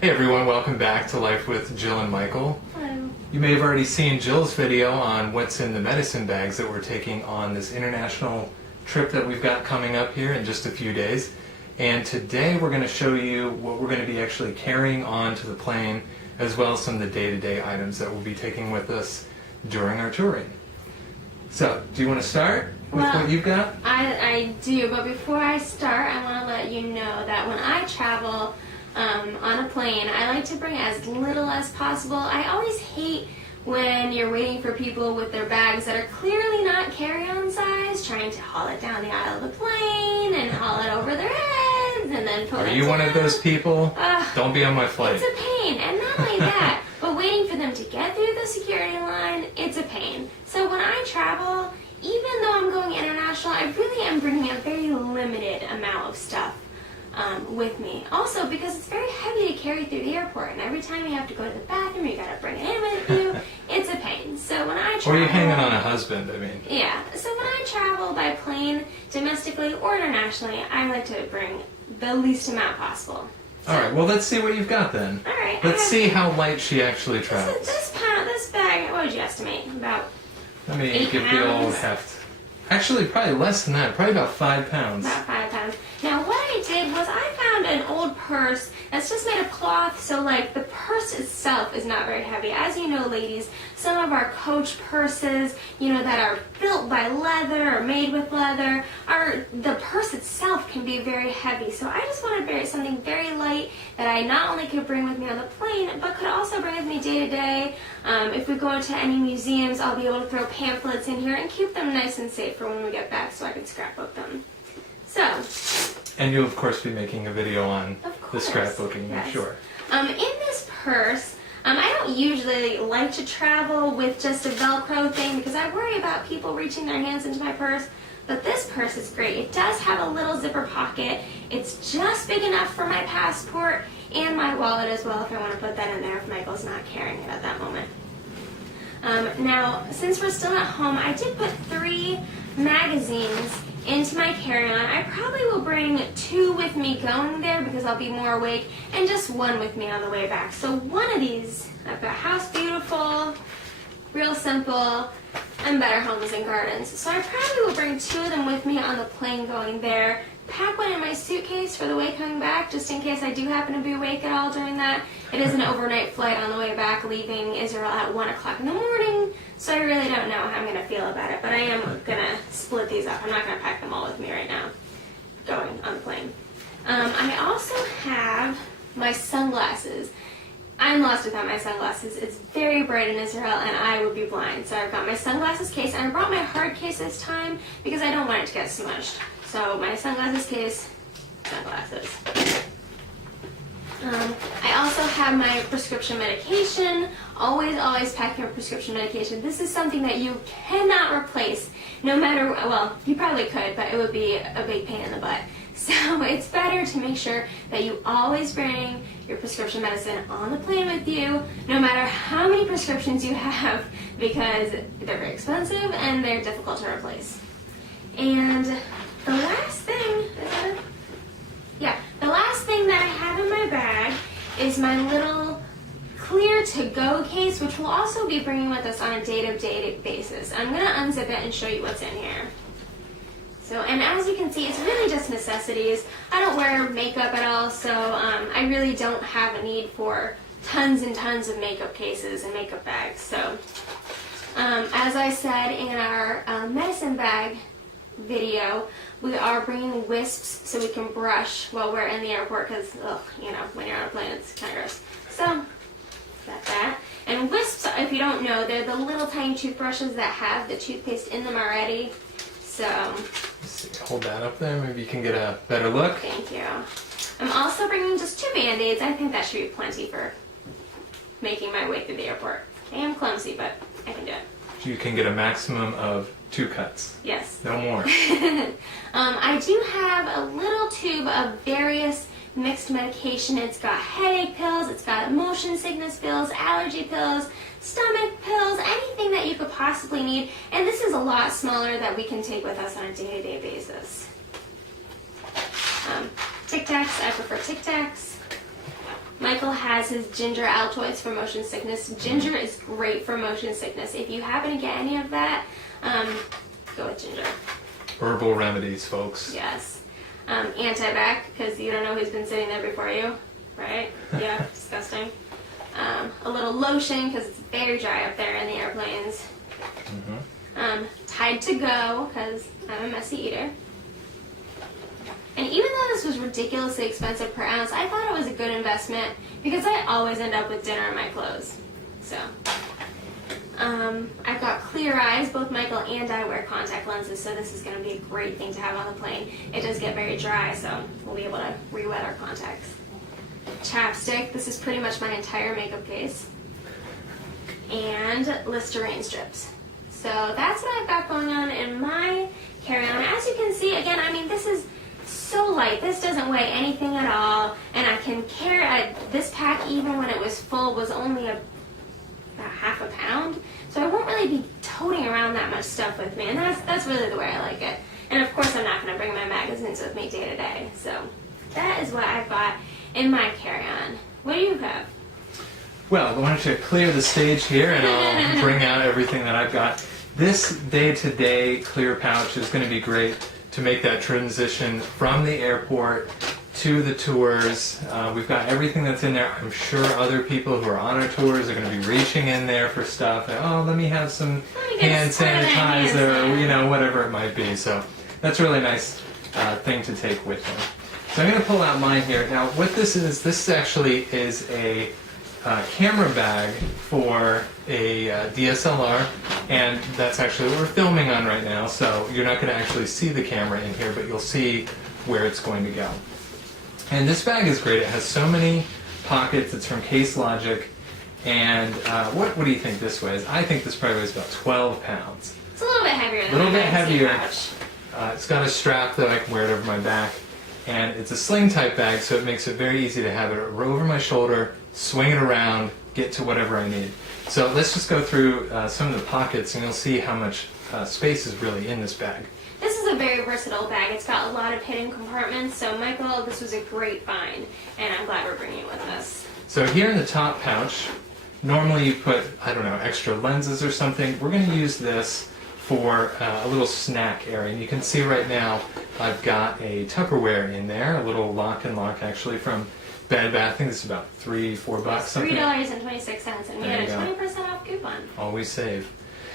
Hey everyone, welcome back to Life with Jill and Michael. Hello. You may have already seen Jill's video on what's in the medicine bags that we're taking on this international trip that we've got coming up here in just a few days. And today we're going to show you what we're going to be actually carrying on to the plane, as well as some of the day-to-day items that we'll be taking with us during our touring. So, do you want to start with what you've got? I do, but before I start, I want to let you know that when I travel on a plane, I like to bring as little as possible. I always hate when you're waiting for people with their bags that are clearly not carry-on size, trying to haul it down the aisle of the plane and haul it over their heads and then put it down. Are you one of those people? Don't be on my flight. It's a pain, and not only that, but waiting for them to get through the security line, it's a pain. So when I travel, even though I'm going international, I really am bringing a very limited amount of stuff with me. Also, because it's very heavy to carry through the airport, and every time you have to go to the bathroom, you gotta bring it in with you. It's a pain. So when I travel, or you're hanging on a husband, I mean. Yeah. So when I travel by plane, domestically or internationally, I like to bring the least amount possible. So, all right. Well, let's see what you've got then. all right. Let's see how light she actually travels. This bag. What would you estimate? About Let me 8 give the old pounds? heft. Actually, probably less than that. Probably about 5 pounds. About 5 pounds. Now, what I did was I found an old purse that's just made of cloth, so like the purse itself is not very heavy. As you know, ladies, some of our Coach purses, that are built by leather or made with leather, the purse itself can be very heavy. So I just wanted to bring something very light that I not only could bring with me on the plane, but could also bring with me day to day. If we go to any museums, I'll be able to throw pamphlets in here and keep them nice and safe for when we get back so I can scrapbook them. So. And you'll, of course, be making a video on the course, scrapbooking, yes. I'm sure. In this purse, I don't usually like to travel with just a Velcro thing because I worry about people reaching their hands into my purse. But this purse is great. It does have a little zipper pocket. It's just big enough for my passport and my wallet as well if I want to put that in there if Michael's not carrying it at that moment. Now, since we're still at home, I did put 3 magazines into my carry-on. I probably will bring 2 with me going there because I'll be more awake, and just 1 with me on the way back. So one of these, I've got House Beautiful, Real Simple, and Better Homes and Gardens. So I probably will bring 2 of them with me on the plane going there, pack 1 in my suitcase for the way coming back, just in case I do happen to be awake at all during that. It is an overnight flight on the way back, leaving Israel at 1 o'clock in the morning, so I really don't know how I'm going to feel about it, but I am going to split these up. I'm not going to pack them all with me right now, going on the plane. I also have my sunglasses. I'm lost without my sunglasses. It's very bright in Israel, and I would be blind. So I've got my sunglasses case, and I brought my hard case this time because I don't want it to get smushed. So my sunglasses case, sunglasses. I also have my prescription medication. Always pack your prescription medication. This is something that you cannot replace, no matter, well, you probably could, but it would be a big pain in the butt. So it's better to make sure that you always bring your prescription medicine on the plane with you, no matter how many prescriptions you have, because they're very expensive and they're difficult to replace. And the last thing, the last thing that I have in my bag is my little clear to-go case, which we'll also be bringing with us on a day-to-day basis. I'm going to unzip it and show you what's in here. So, and as you can see, it's really just necessities. I don't wear makeup at all, so I really don't have a need for tons and tons of makeup cases and makeup bags. So, as I said in our medicine bag video, we are bringing wisps so we can brush while we're in the airport because, when you're on a plane, it's kind of gross. So, got that. And wisps, if you don't know, they're the little tiny toothbrushes that have the toothpaste in them already. So, Let's see, hold that up there. Maybe you can get a better look. thank you. I'm also bringing just 2 Band-Aids. I think that should be plenty for making my way through the airport. I am clumsy, but I can do it. You can get a maximum of 2 cuts. Yes. No more. I do have a little tube of various mixed medication. It's got headache pills, it's got motion sickness pills, allergy pills, stomach pills, anything that you could possibly need. And this is a lot smaller that we can take with us on a day-to-day basis. Tic Tacs, I prefer Tic Tacs. Michael has his ginger Altoids for motion sickness. Ginger is great for motion sickness. If you happen to get any of that, go with ginger. Herbal remedies, folks. Yes. Anti-bac, because you don't know who's been sitting there before you, right? Yeah, disgusting. A little lotion, because it's very dry up there in the airplanes. Tide to go, because I'm a messy eater. And even though this was ridiculously expensive per ounce, I thought it was a good investment because I always end up with dinner in my clothes. So, I've got clear eyes. Both Michael and I wear contact lenses, so this is going to be a great thing to have on the plane. It does get very dry, so we'll be able to re-wet our contacts. Chapstick. This is pretty much my entire makeup case. And Listerine strips. So that's what I've got going on in my carry-on. As you can see, again, I mean, this is so light. This doesn't weigh anything at all, and I can carry this pack, even when it was full, was only about half a pound. So I won't really be toting around that much stuff with me, and that's really the way I like it. And of course, I'm not going to bring my magazines with me day to day. So that is what I've got in my carry-on. What do you have? Well, why don't you clear the stage here, and I'll bring out everything that I've got. This day-to-day clear pouch is going to be great to make that transition from the airport to the tours. We've got everything that's in there. I'm sure other people who are on our tours are going to be reaching in there for stuff. Like, oh, let me have some hand sanitizer, or, you know, whatever it might be. So that's a really nice thing to take with you. So I'm going to pull out mine here. Now, what this actually is a camera bag for a DSLR, and that's actually what we're filming on right now, so you're not going to actually see the camera in here, but you'll see where it's going to go. And this bag is great. It has so many pockets. It's from Case Logic, and what do you think this weighs? I think this probably weighs about 12 pounds. It's a little bit heavier than a little bit heavier. Pouch. It's got a strap that I can wear it over my back, and it's a sling type bag, so it makes it very easy to have it over my shoulder, swing it around, get to whatever I need. So let's just go through some of the pockets, and you'll see how much space is really in this bag. This is a very versatile bag. It's got a lot of hidden compartments, so Michael, this was a great find, and I'm glad we're bringing it with us. So here in the top pouch, normally you put, I don't know, extra lenses or something. We're going to use this for a little snack area. And you can see right now I've got a Tupperware in there, a little lock and lock actually from Bed Bath. I think this is about $3-4 something. $3.26, and we had a 20% off coupon. Always save.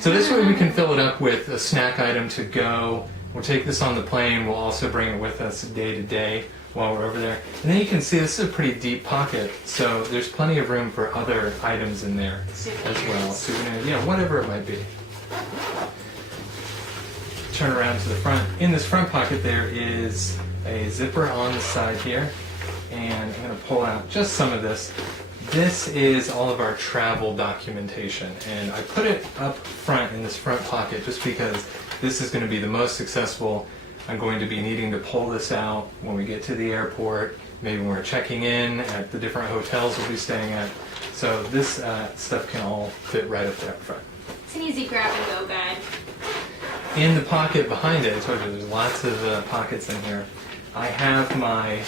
So this way we can fill it up with a snack item to go. We'll take this on the plane. We'll also bring it with us day to day while we're over there. And then you can see this is a pretty deep pocket, so there's plenty of room for other items in there as well. Souvenirs, yeah, whatever it might be. Turn around to the front. In this front pocket there is a zipper on the side here, and I'm going to pull out just some of this. This is all of our travel documentation, and I put it up front in this front pocket just because this is going to be the most accessible. I'm going to be needing to pull this out when we get to the airport, maybe when we're checking in at the different hotels we'll be staying at. So this stuff can all fit right up there up front. It's an easy grab and go guide. In the pocket behind it, I told you there's lots of pockets in here. I have my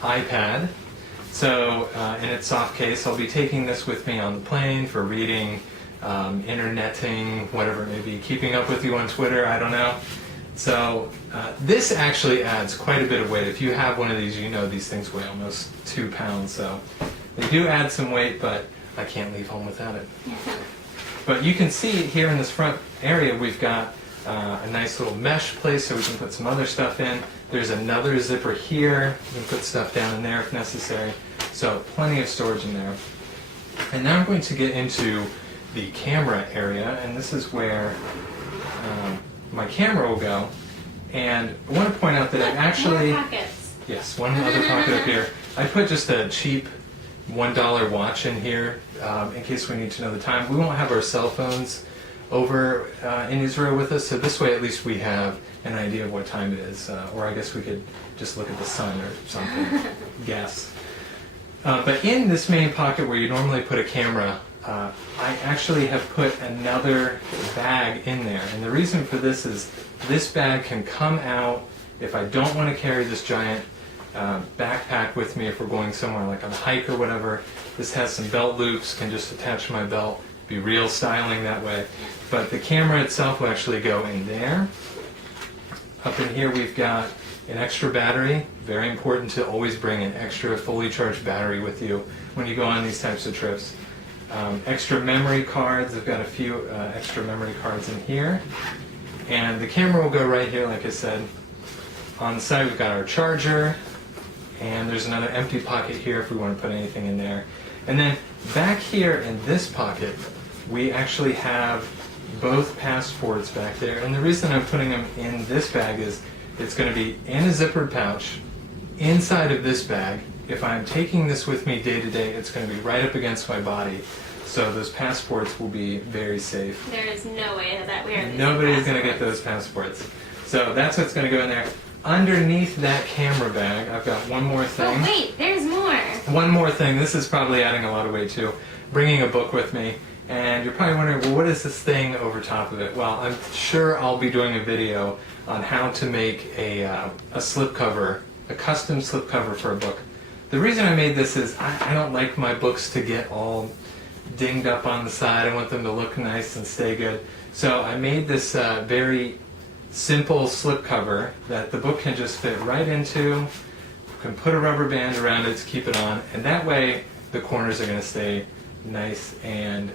iPad. So in its soft case, I'll be taking this with me on the plane for reading, interneting, whatever it may be, keeping up with you on Twitter, I don't know. So this actually adds quite a bit of weight. If you have one of these, you know these things weigh almost 2 pounds. So they do add some weight, but I can't leave home without it. But you can see here in this front area, we've got a nice little mesh place so we can put some other stuff in. There's another zipper here. You can put stuff down in there if necessary. So plenty of storage in there. And now I'm going to get into the camera area, and this is where my camera will go. And I want to point out that I actually... More pockets. Yes, one other pocket up here. I put just a cheap $1 watch in here in case we need to know the time. We won't have our cell phones over in Israel with us, so this way at least we have an idea of what time it is, or I guess we could just look at the sun or something, guess. But in this main pocket where you normally put a camera, I actually have put another bag in there, and the reason for this is this bag can come out if I don't want to carry this giant backpack with me if we're going somewhere like on a hike or whatever. This has some belt loops, can just attach to my belt, be real styling that way. But the camera itself will actually go in there. Up in here we've got an extra battery. Very important to always bring an extra fully charged battery with you when you go on these types of trips. Extra memory cards. I've got a few extra memory cards in here. And the camera will go right here, like I said. On the side we've got our charger, and there's another empty pocket here if we want to put anything in there. And then back here in this pocket, we actually have both passports back there. And the reason I'm putting them in this bag is it's going to be in a zippered pouch inside of this bag. If I'm taking this with me day to day, it's going to be right up against my body. So those passports will be very safe. There is no way that we are losing Nobody's going to get those passports. So that's what's going to go in there. Underneath that camera bag, I've got one more thing. Oh wait, there's more. One more thing. This is probably adding a lot of weight too. Bringing a book with me. And you're probably wondering, well, what is this thing over top of it? Well, I'm sure I'll be doing a video on how to make a slipcover, a custom slipcover for a book. The reason I made this is I don't like my books to get all dinged up on the side. I want them to look nice and stay good. So I made this very simple slipcover that the book can just fit right into. You can put a rubber band around it to keep it on, and that way the corners are going to stay nice and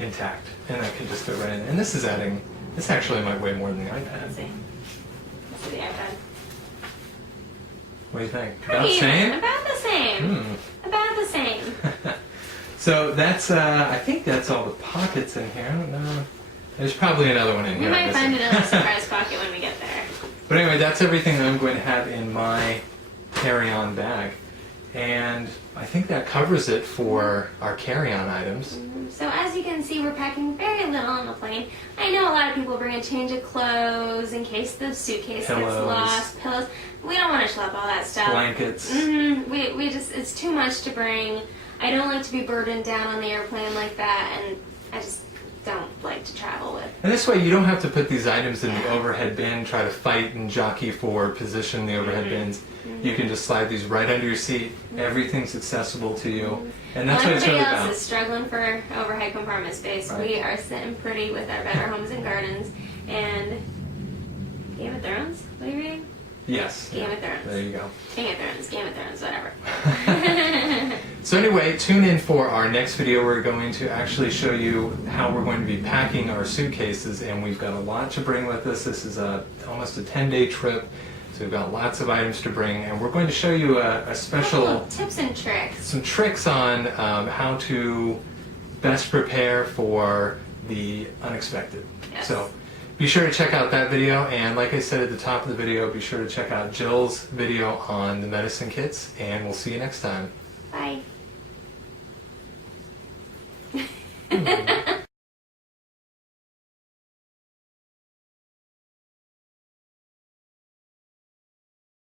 intact, and that can just fit right in. And this actually might weigh more than the iPad. Let's see. Let's see the iPad. What do you think? Pretty About the same? About the same. About the same. So that's, I think that's all the pockets in here. I don't know. There's probably another one in We here. might find another surprise pocket when we get there. But anyway, that's everything that I'm going to have in my carry-on bag. And I think that covers it for our carry-on items. So as you can see, we're packing very little on the plane. I know a lot of people bring a change of clothes in case the suitcase gets Pillows. lost, pillows. We don't want to schlep all that stuff. Blankets. We just, it's too much to bring. I don't like to be burdened down on the airplane like that, and I just don't like to travel with. And this way you don't have to put these items in the overhead bin, try to fight and jockey for position in the overhead bins. You can just slide these right under your seat. Everything's accessible to you. And that's what it's really Everybody else about. is struggling for overhead compartment space. Right. We are sitting pretty with our Better Homes and Gardens. And Game of Thrones? What are you reading? Yes. Game of Thrones. There you go. Game of Thrones, whatever. So anyway, tune in for our next video. We're going to actually show you how we're going to be packing our suitcases, and we've got a lot to bring with us. This is almost a 10-day trip, so we've got lots of items to bring, and we're going to show you a special tips and tricks. some tricks on how to best prepare for the unexpected. Yes. So be sure to check out that video, and like I said at the top of the video, be sure to check out Jill's video on the medicine kits, and we'll see you next time. Bye.